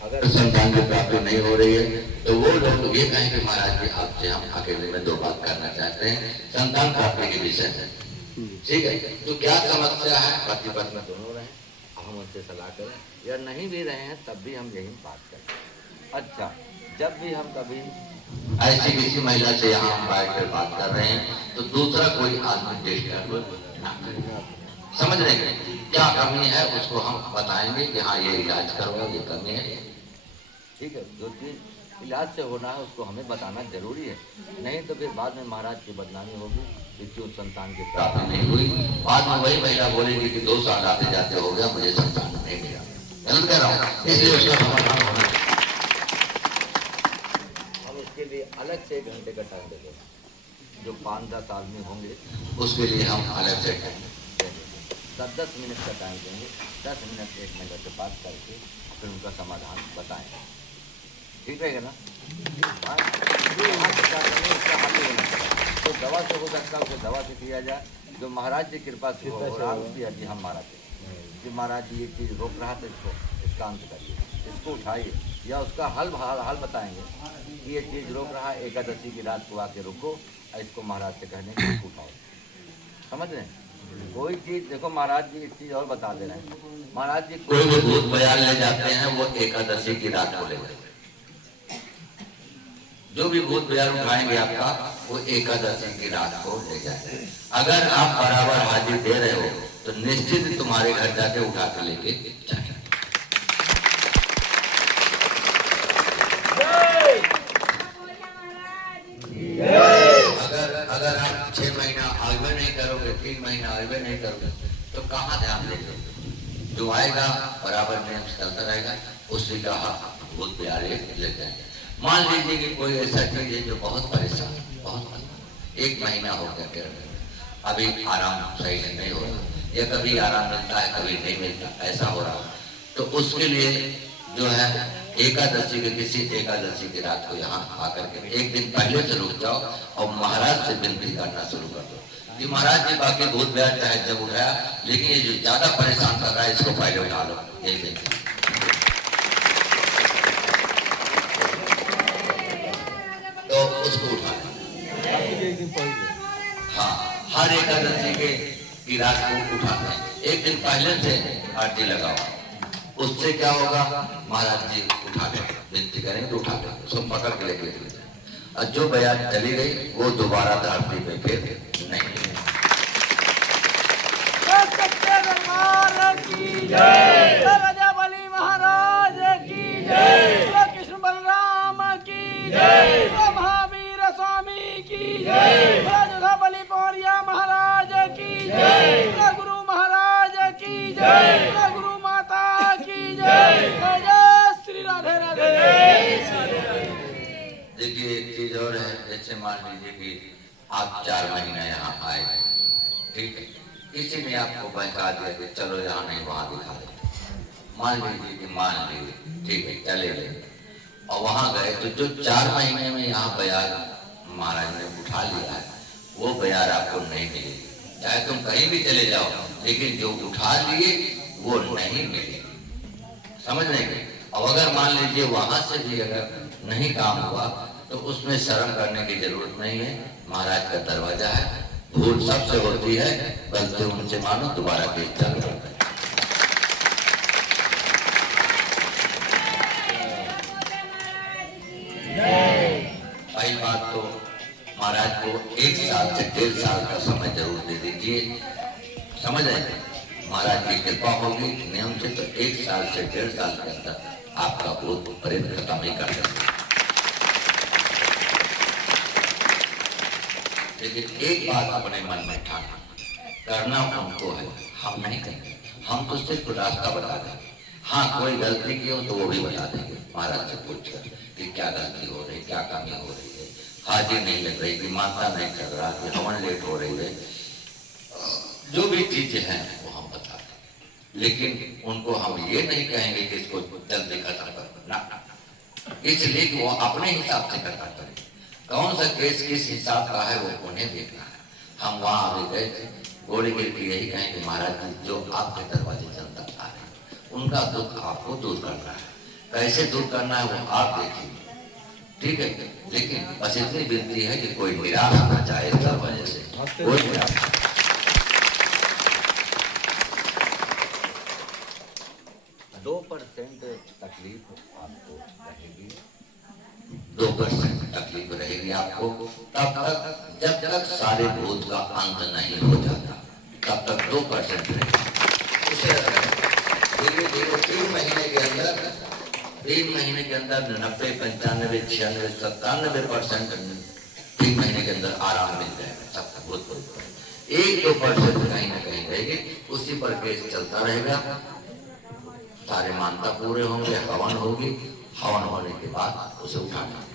अगर संतान की प्राप्ति नहीं हो रही है तो वो लोग ये कहें कि महाराज जी आपसे हम अकेले में 2 बात करना चाहते हैं संतान प्राप्ति के विषय में। ठीक है, तो क्या समस्या है? पति पत्नी दोनों रहे, हम उनसे सलाह करें या नहीं भी रहे हैं तब भी हम यही बात करें। अच्छा, जब भी हम कभी ऐसी किसी महिला से यहाँ हम बैठ कर बात कर रहे हैं तो दूसरा कोई आदमी डिस्टर्ब ना करे। समझ रहे हैं क्या कमी है उसको हम बताएंगे कि हाँ ये इलाज करो, ये कमी है। ठीक है, जो चीज इलाज से होना है उसको हमें बताना जरूरी है, नहीं तो फिर बाद में महाराज की बदनामी होगी कि क्यों संतान की प्राप्ति नहीं हुई। बाद में वही महिला बोलेगी कि 2 साल आते जाते हो गया मुझे संतान नहीं मिला। गलत कह रहा हूँ, इसलिए उसका समाधान होना चाहिए। हम इसके लिए अलग से 1 घंटे का टाइम दे देंगे, जो 5-10 आदमी होंगे उसके लिए हम अलग से 10 मिनट का टाइम देंगे। 10 मिनट 1 महिला से बात करके फिर उनका समाधान बताएंगे। ठीक रहेगा ना? तो दवा से हो सकता है, उसे दवा से किया जाए जो महाराज जी कृपा से हो। जी हम महाराज जी, महाराज जी ये चीज़ रोक रहा था, इसका अंत करिए, इसको उठाइए, या उसका हल बताएंगे कि ये चीज़ रोक रहा है, एकादशी की रात को आके रुको, इसको महाराज से कहने की उठाओ। समझ रहे हैं? कोई चीज देखो, महाराज जी एक चीज और बता दे रहे हैं। महाराज जी कोई भी भूत बयान ले जाते हैं वो एकादशी की रात को ले जाते हैं। जो भी भूत बयान उठाएंगे आपका वो एकादशी की रात को ले जाते हैं। अगर आप बराबर हाजिर दे रहे हो तो निश्चित तुम्हारे घर जाके उठा के लेके जाए। अगर आप 6 महीना आगे नहीं करोगे, 3 महीना आगे नहीं करोगे तो कहाँ ध्यान देंगे? जो आएगा बराबर नियम से चलता रहेगा, उसी का भूत प्यारे ले जाएंगे। मान लीजिए कि कोई ऐसा चीज है जो बहुत परेशान, बहुत 1 महीना हो गया, 1.5 महीना अभी आराम सही से नहीं हो रहा, या कभी आराम मिलता है कभी नहीं मिलता, ऐसा हो रहा, तो उसके लिए जो है एकादशी के किसी एकादशी की रात को यहाँ आकर के 1 दिन पहले से रुक जाओ और महाराज से विनती करना शुरू कर दो कि महाराज जी बाकी भूत ब्याज चाहे जब उठाया, लेकिन ये जो ज्यादा परेशान कर रहा है इसको पहले उठा लो। यही विनती तो उसको उठा लो। हाँ, हर एकादशी के की रात को उठाते हैं, 1 दिन पहले से आरती लगाओ। उससे क्या होगा? महाराज जी उठा ले, विनती करेंगे तो उठा ले, सब पकड़ के लेके और जो बयान चली गई वो दोबारा धरती पे फिर नहीं। राजा बलि महाराज की जय, कृष्ण बलराम की जय, महावीर स्वामी की जय, राजा बलि पौरिया महाराज की जय, गुरु महाराज की जय, गुरु माता की जय, जय श्री राधे राधे। देखिए एक चीज और है, जैसे मान लीजिए कि आप 4 महीना यहाँ आए, ठीक है, किसी ने आपको बहका दिया कि चलो यहाँ नहीं वहाँ दिखा दे। मान लीजिए कि मान लीजिए ठीक है चले गए और वहाँ गए तो जो 4 महीने में यहाँ बयार महाराज ने उठा लिया है वो बयार आपको नहीं मिलेगी, चाहे तुम कहीं भी चले जाओ, लेकिन जो उठा लिए वो नहीं मिलेगी। समझ लेंगे। और अगर मान लीजिए वहां से भी अगर नहीं काम हुआ तो उसमें शर्म करने की जरूरत नहीं है, महाराज का दरवाजा है, भूल सबसे होती है, गलती उनसे मानो, दोबारा केस चालू करते हैं। पहली बात तो महाराज को 1 साल से 1.5 साल का समय जरूर दे दीजिए। समझ रहे हैं? महाराज की कृपा होगी नियम से तो 1 साल से 1.5 साल के अंदर आपका भूत प्रेत खत्म ही कर देंगे। लेकिन एक बात अपने मन में ठाना, करना उनको है, हम नहीं करेंगे। हम तो सिर्फ रास्ता बता देंगे। हाँ, कोई गलती की हो तो वो भी बता देंगे, महाराज से पूछकर कि क्या गलती हो रही, क्या कमी हो रही है, हाजिर नहीं लग रही, कि मानता नहीं कर रहा, कि हवन लेट हो रही है, जो भी चीजें हैं वो हम बता देंगे। लेकिन उनको हम ये नहीं कहेंगे कि इसको जल्दी खत्म करो ना, इसलिए कि वो अपने हिसाब से करना करें। कौन सा केस किस हिसाब का है वो उन्हें देखना है। हम वहां आगे गए थे, गोरी गिर के यही कहें कि महाराज जी जो आपके दरवाजे चलता आ रहे हैं उनका दुख आपको दूर करना है, कैसे दूर करना है वो आप देखिए, ठीक है। लेकिन बस इतनी विनती है कि कोई निराश ना चाहे इस वजह से, कोई निराश। 2% तकलीफ आपको रहेगी, 2% तकलीफ रहेगी आपको तब तक जब तक सारे भूत का अंत नहीं हो जाता, तब तक 2% रहेगा। धीरे धीरे 3 महीने के अंदर 3 महीने के अंदर 90, 95, 96, 97% 3 महीने के अंदर आराम मिल जाएगा सबका। बहुत 1-2% कहीं ना कहीं रहेगी, उसी पर केस चलता रहेगा। सारे मानता पूरे होंगे, हवन होगी, हवन होने के बाद उसे उठाना होगा।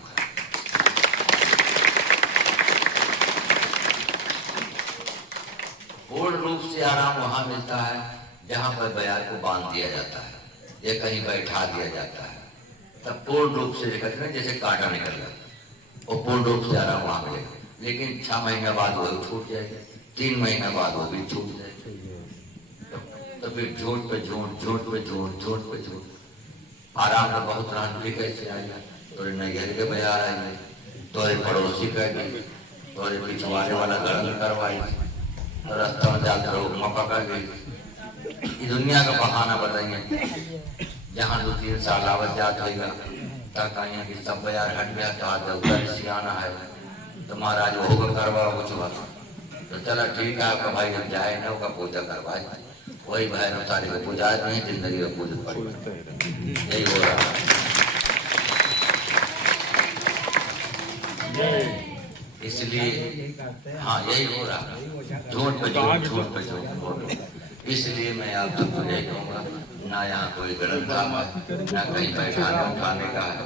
पूर्ण रूप से आराम वहां मिलता है जहां पर बयार को बांध दिया जाता है या कहीं बैठा दिया जाता है, तब पूर्ण रूप से देखते हैं जैसे कांटा निकल जाता है, और पूर्ण रूप से आराम वहां मिलेगा। लेकिन 6 महीने बाद वो छूट जाएगा, 3 महीने बाद वो भी छूट जाएगा। तो फिर झूठ पे झूठ, झूठ पे झूठ, झूठ पे झूठ। आराम में बहुत रांधे कैसे आएगा, तोरे नैहर के बयार आएंगे, तोरे पड़ोसी का गई, तोरे पिछवाड़े वाला गड़ल करवाई, तो रास्ता में जाकर लोग पकड़ गई। ये दुनिया का बहाना बताइए, जहाँ 2-3 साल आवत जात होगा तक कहीं कि सब बयार हट गया, तो उधर सियाना है तो महाराज होगा करवा कुछ बात, तो चला ठीक है आपका भाई जब जाए ना उसका पूजा करवाए, वही भैरव सारी को पूजा नहीं, जिंदगी में पूजा पड़ी। यही हो रहा है, इसलिए हाँ यही हो रहा है, झूठ पे झूठ, झूठ पे झूठ। इसलिए मैं आप सबको यही कहूँगा, ना यहाँ कोई ग्रंथ है, ना कहीं बैठाने उठाने का है।